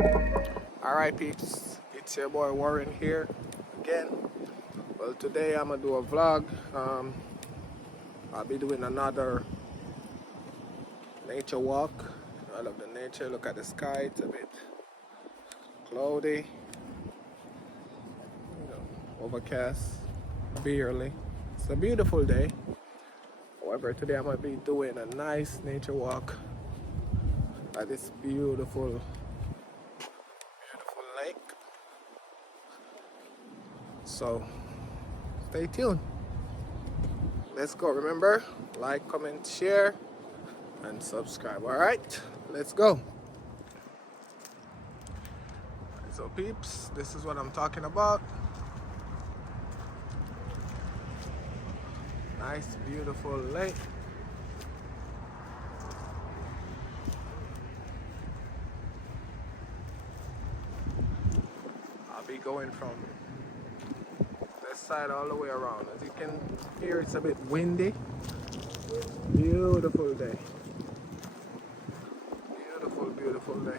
Alright peeps, it's your boy Warren here again. Well, today I'm gonna do a vlog. I'll be doing another nature walk. I love the nature. Look at the sky, it's a bit cloudy, overcast barely. It's a beautiful day. However, today I'm gonna be doing a nice nature walk at this beautiful lake. So stay tuned. Let's go. Remember, like, comment, share, and subscribe. All right, let's go. So peeps, this is what I'm talking about. Nice, beautiful lake. I'll be going from this side all the way around. As you can hear, it's a bit windy. Beautiful day. Beautiful day.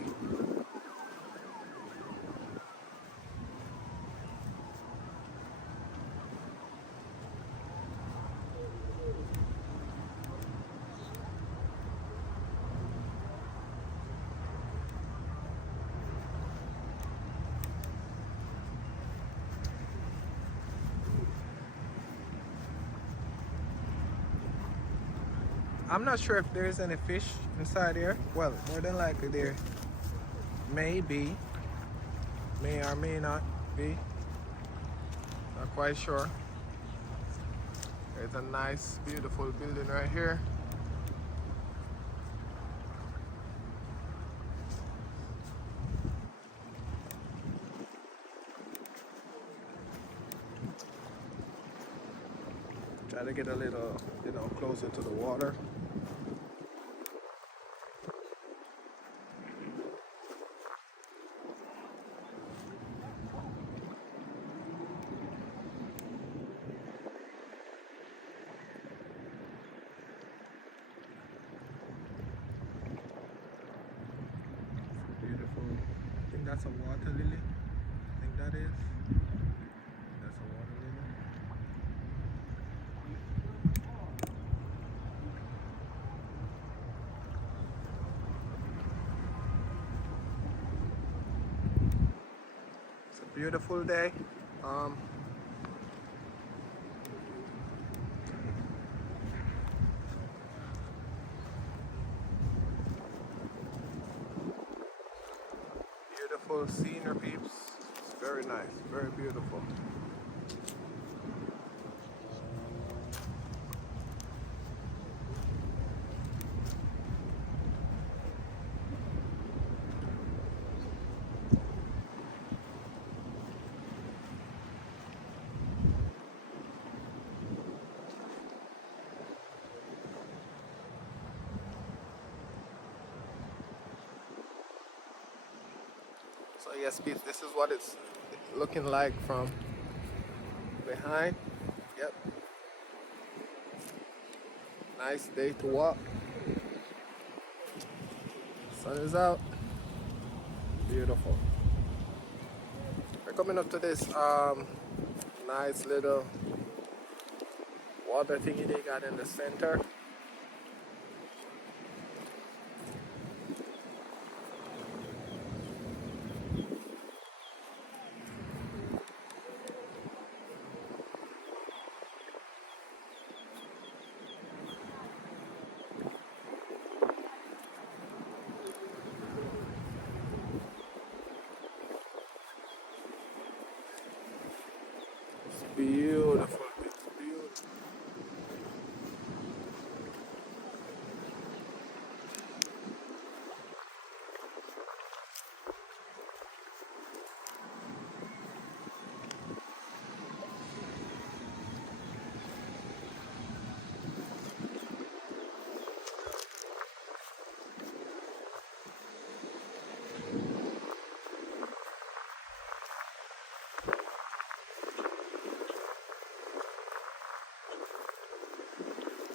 I'm not sure if there's any fish inside here. Well, more than likely there may be. May or may not be. Not quite sure. There's a nice, beautiful building right here. Try to get a little, closer to the water. Beautiful. I think that's a water lily. I think that is. That's a water lily. It's a beautiful day. Beautiful scenery, peeps. It's very nice, very beautiful. So yes, peeps, this is what it's looking like from behind. Yep. Nice day to walk. Sun is out. Beautiful. We're coming up to this nice little water thingy they got in the center. It's beautiful. It's beautiful.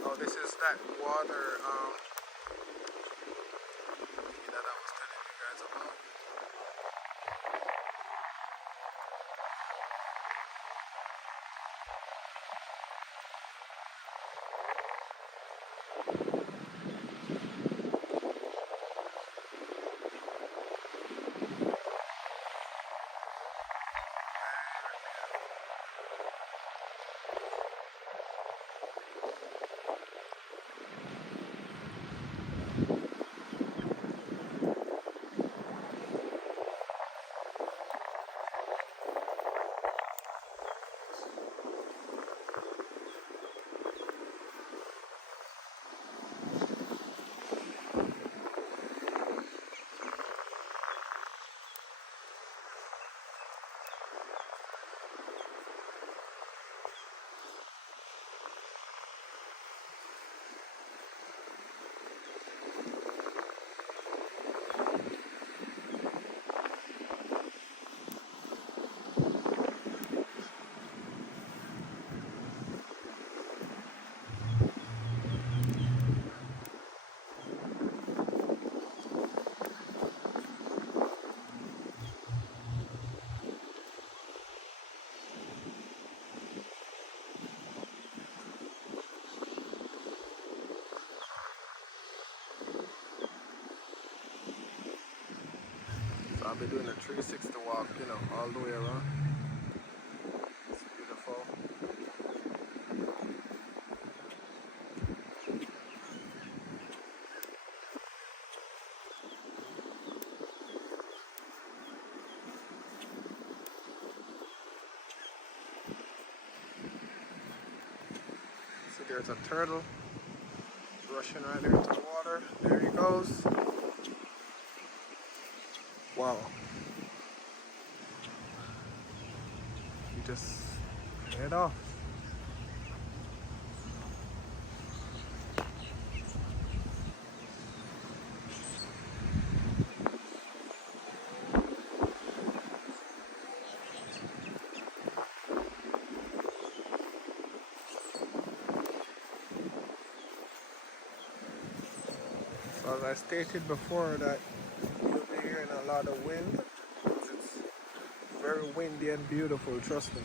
Oh, this is that water thingy that I was telling you guys about. I'll be doing a 360 walk, you know, all the way around. It's beautiful. So there's a turtle rushing right there into the water. There he goes. Wow. He just head off. So as I stated before that you'll be hearing a lot of wind. It's very windy and beautiful, trust me.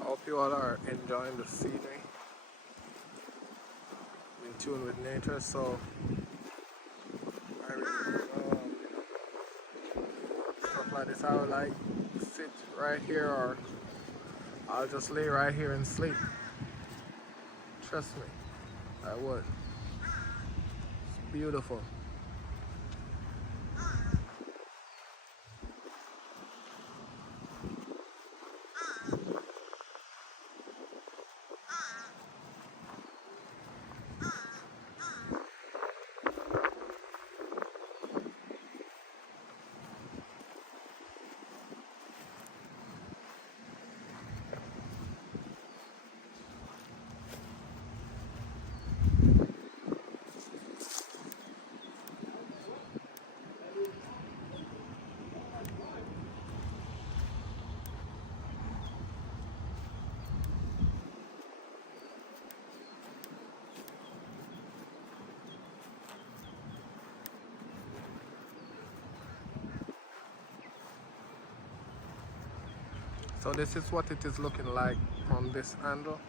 I hope you all are enjoying the scenery, in tune with nature. So I really, stuff like this, I would like sit right here, or I'll just lay right here and sleep. Trust me, I would. It's beautiful. So this is what it is looking like from this angle.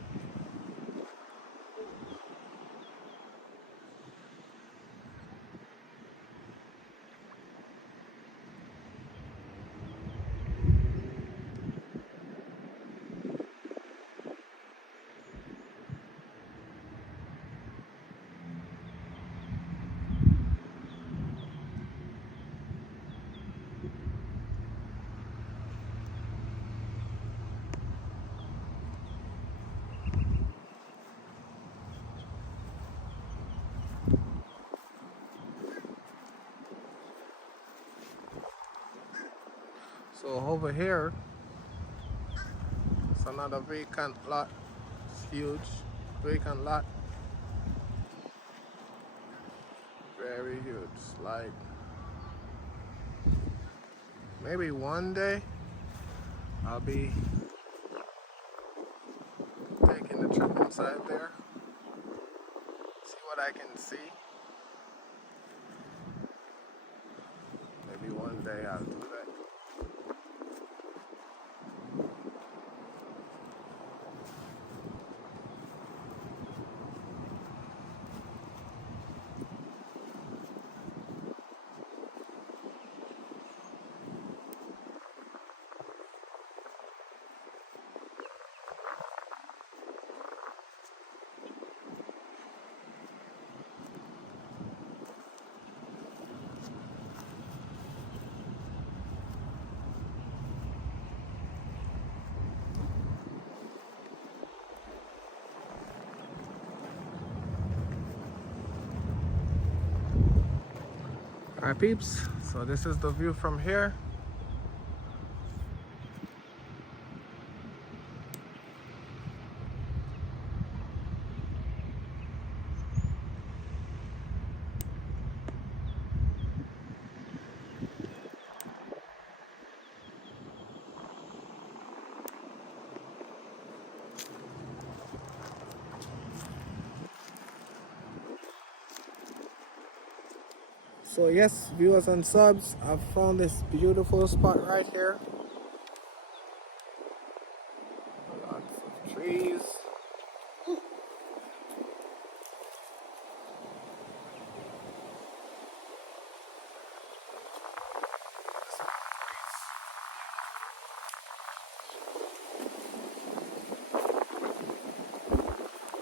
So over here, it's another vacant lot. It's huge. Vacant lot. Very huge. Like maybe one day I'll be taking the trip inside there. See what I can see. Maybe one day I'll do that. Alright peeps, so this is the view from here. So yes, viewers and subs, I've found this beautiful spot right here. Lots of trees.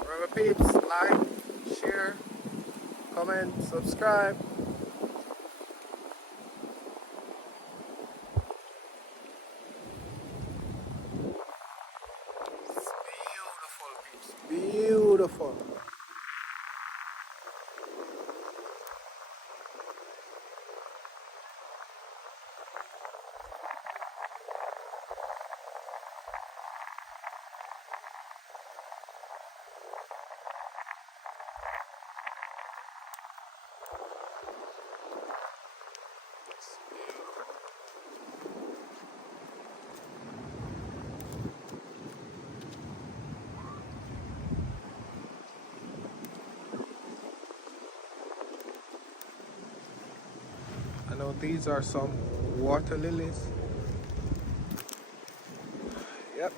Remember peeps, like, share, comment, subscribe. It's beautiful peeps, beautiful. I know these are some water lilies. Yep.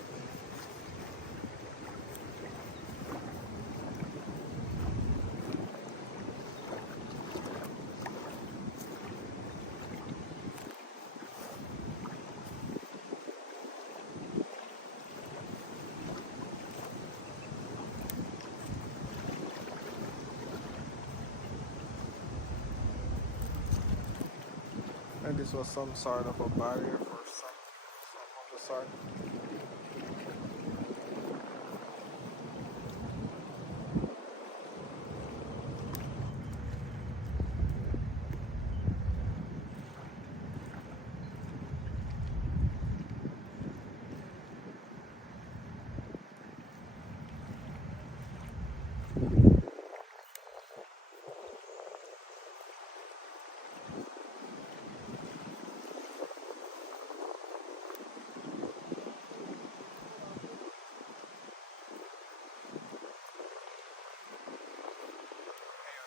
And this was some sort of a barrier for some of the sort.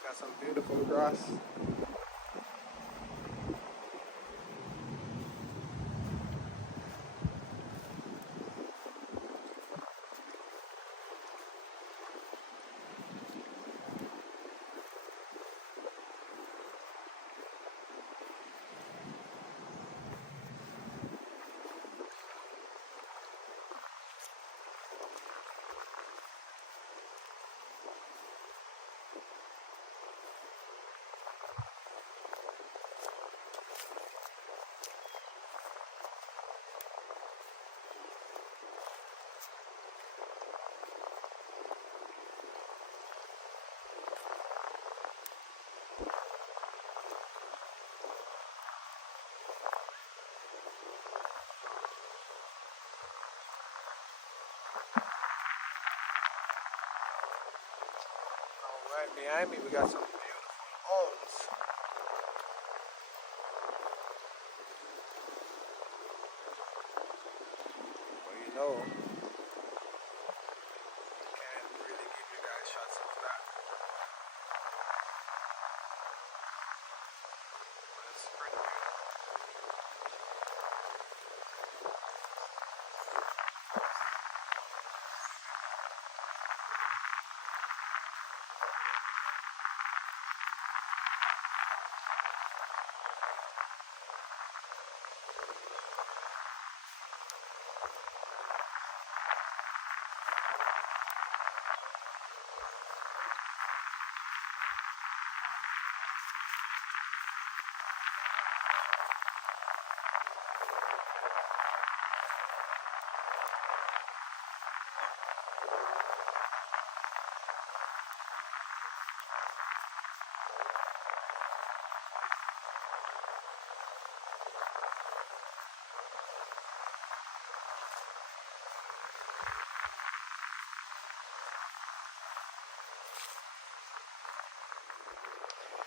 Got some beautiful grass. Right behind me, we got some beautiful homes. Well, you know, can't really give you guys shots of that. But it's pretty beautiful.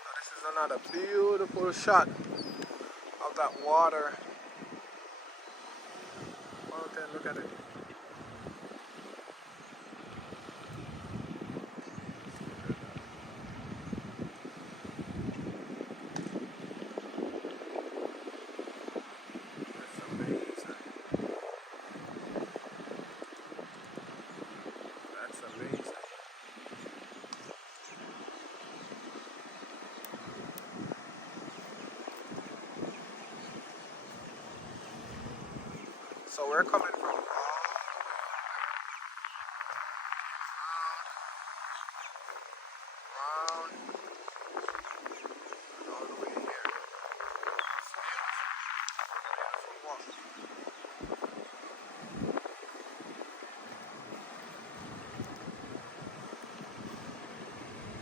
Now this is another beautiful shot of that water mountain. Look at it. That's amazing. That's amazing. So we're coming from all around and all the way here.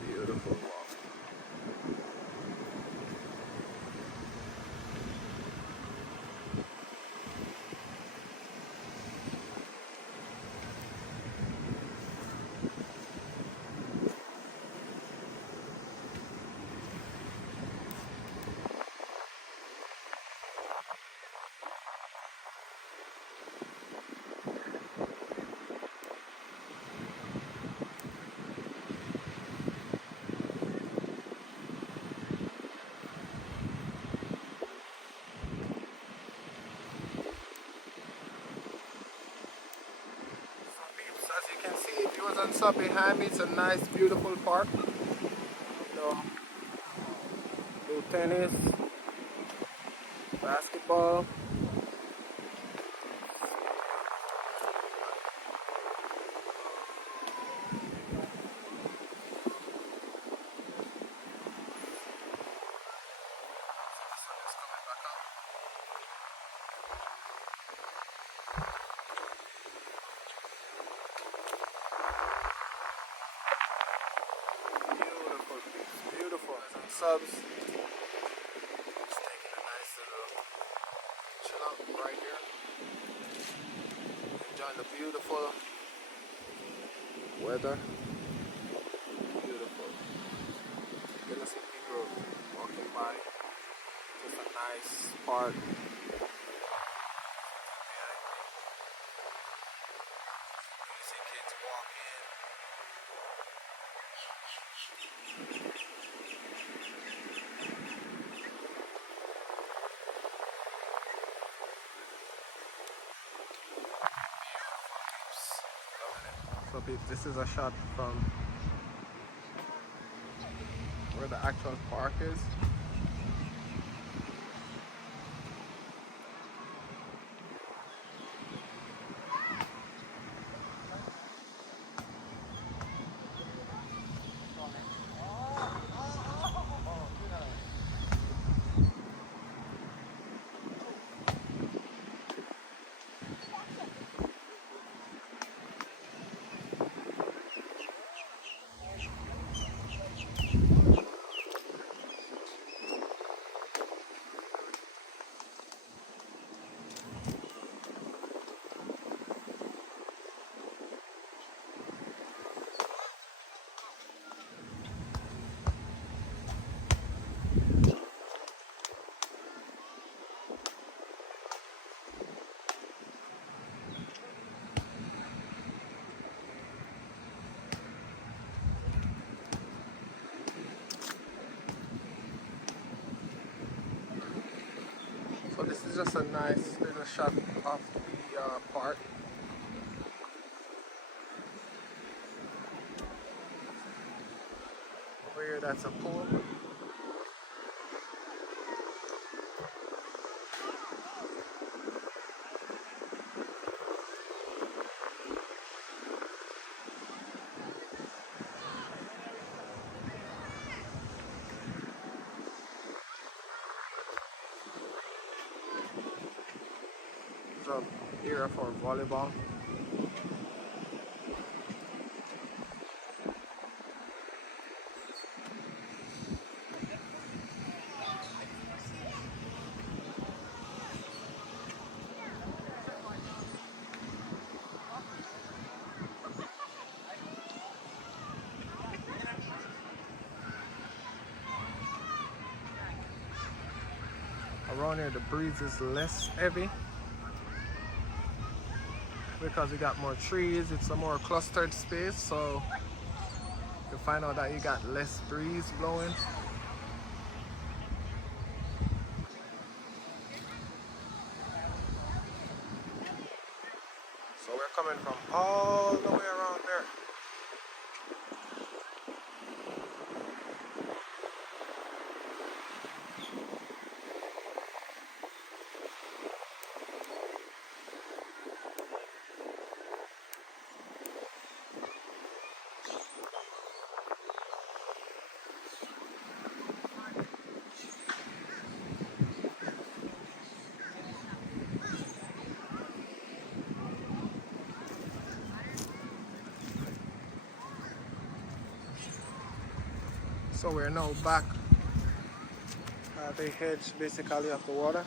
Beautiful walk. Beautiful walk. As you can see, if you was on sub behind me, it's a nice, beautiful park. You know, do tennis, basketball. Beautiful, beautiful. Some subs. Just taking a nice little chill out right here. Enjoying the beautiful weather. Beautiful. You're gonna see people walking by. Just a nice park. You see kids walking. So peeps, this is a shot from where the actual park is. So this is just a nice little shot of the park. Over here, that's a pool. So area for volleyball. Around here the breeze is less heavy because we got more trees. It's a more clustered space, so you find out that you got less breeze blowing. So we're coming from all the way around there. So we're now back at the edge basically of the water.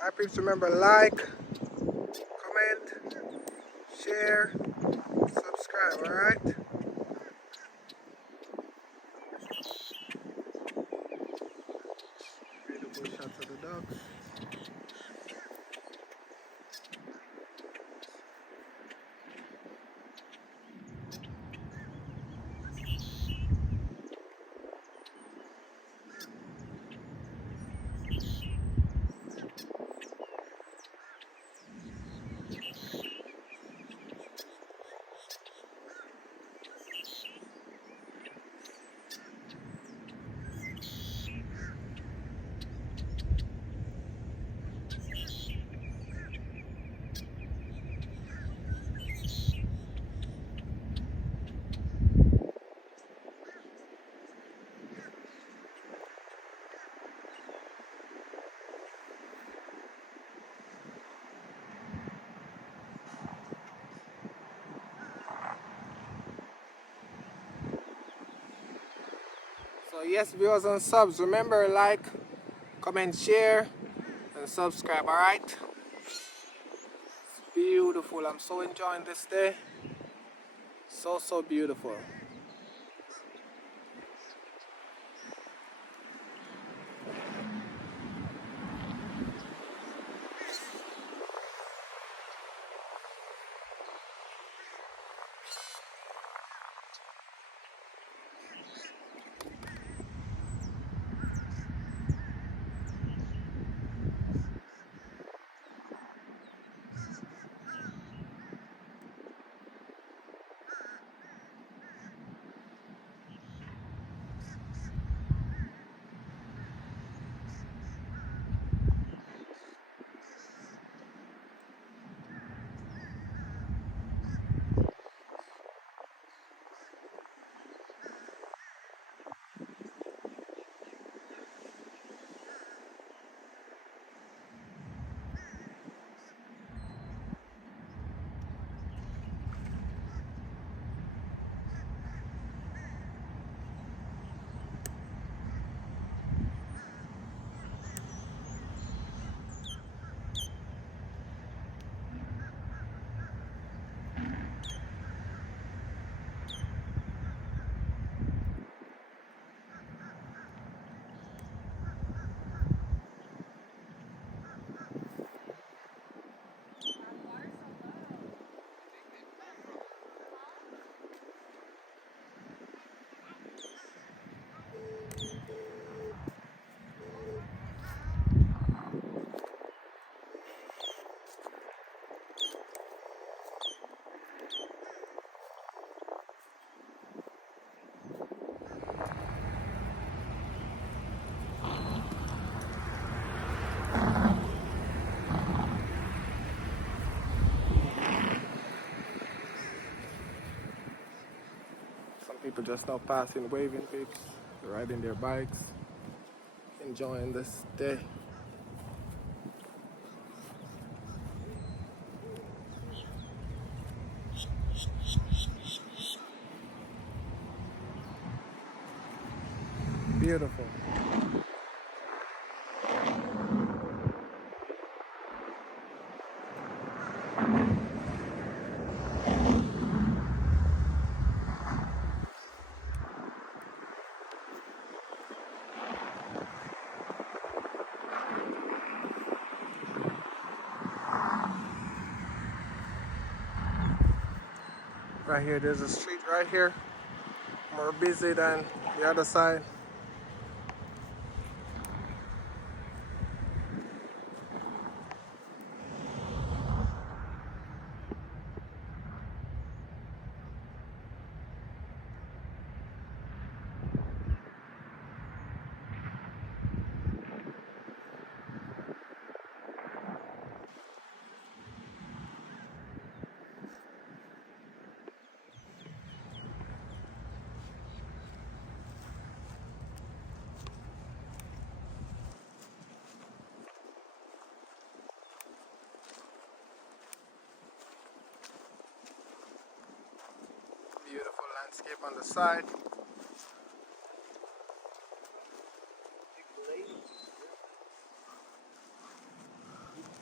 Alright, peeps, remember like, comment, share, subscribe, alright? Beautiful shots of the ducks. So yes, viewers and subs, remember like, comment, share, and subscribe, alright? Beautiful, I'm so enjoying this day. So beautiful. Some people just now passing, waving, peeps, riding their bikes, enjoying this day. Beautiful. Right here, there's a street right here, more busy than the other side. Beautiful landscape on the side.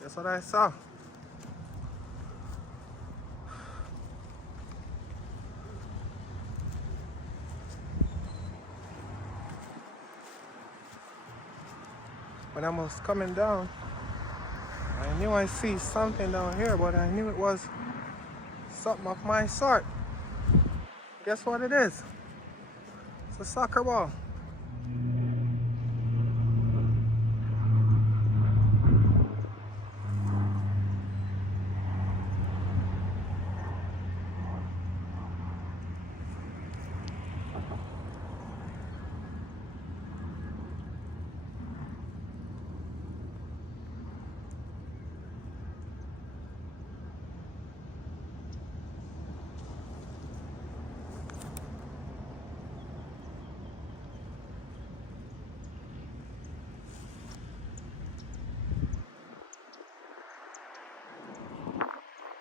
That's what I saw. When I was coming down, I knew I see something down here, but I knew it was something of my sort. Guess what it is? It's a soccer ball.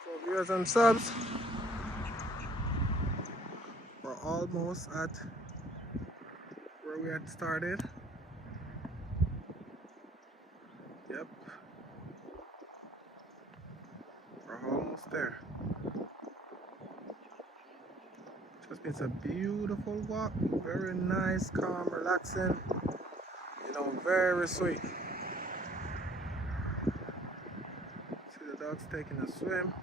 So viewers and subs, we're almost at where we had started. Yep, we're almost there. It's a beautiful walk, very nice, calm, relaxing, very sweet. See the dogs taking a swim.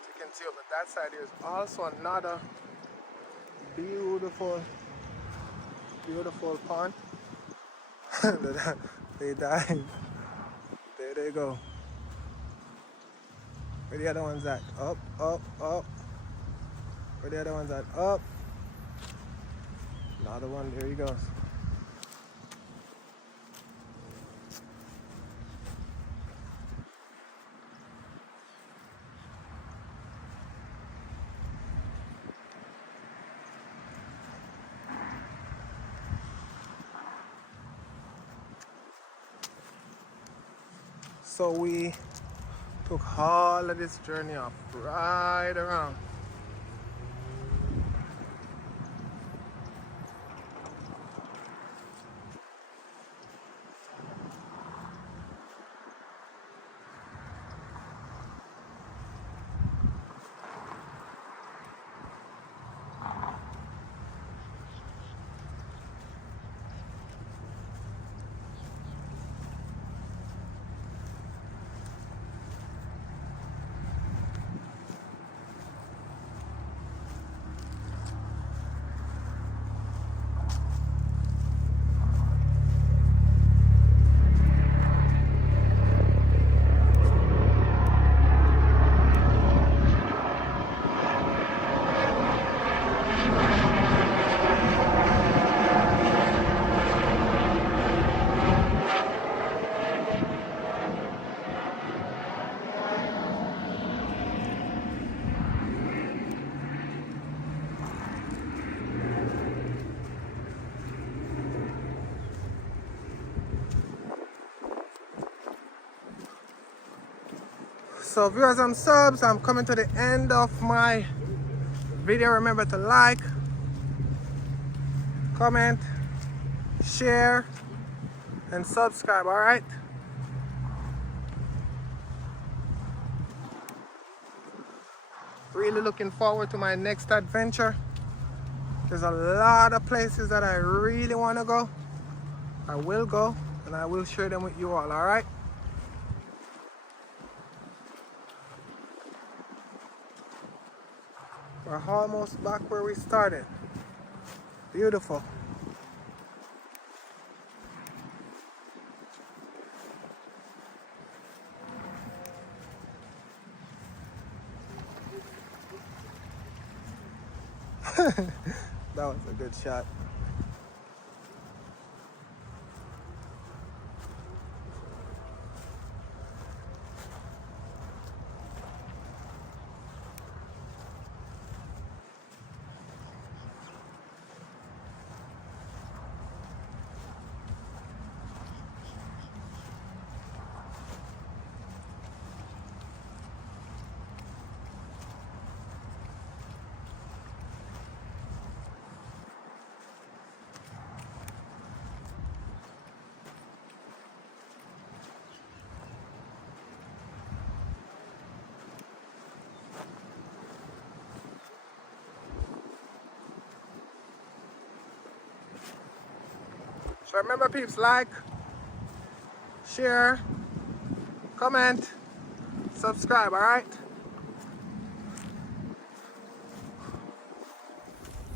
You can see over that side there's also another beautiful pond. They died. There they go. Where the other ones at? Up, up, up. Where the other ones at? Up. Another one, there he goes. So we took all of this journey up right around. So viewers and subs, I'm coming to the end of my video. Remember to like, comment, share, and subscribe, all right? Really looking forward to my next adventure. There's a lot of places that I really want to go. I will go, and I will share them with you all right? We're almost back where we started. Beautiful. That was a good shot. So remember, peeps, like, share, comment, subscribe, all right?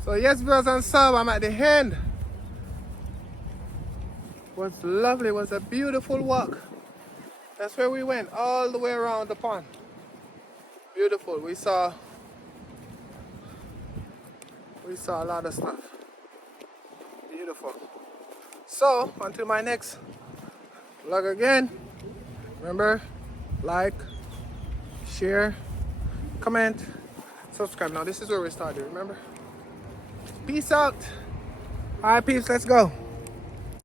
So yes, viewers and sub, I'm at the end. It was lovely, it was a beautiful walk. That's where we went, all the way around the pond. Beautiful, we saw a lot of stuff. Beautiful. So, until my next vlog again, remember, like, share, comment, subscribe. Now this is where we started, remember? Peace out. All right, peeps, let's go.